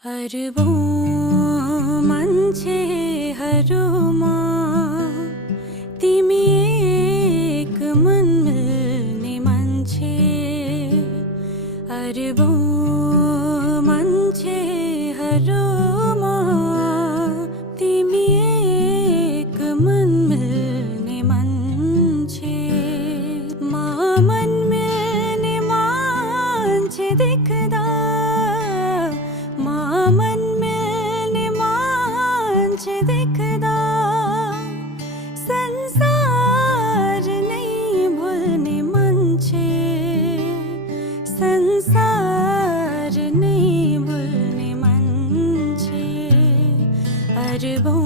अरबों मान्छेहरूमा तिमी एक मन मिल्ने मान्छे। अरबों मान्छेहरूमा तिमी एक मन मिल्ने मान्छे। मन मिल्ने मान्छे देख्दा मन मिल्ने मान्छे देख्दा संसार नै भुल्ने मान्छे, संसार नै भुल्ने मान्छे। अरबों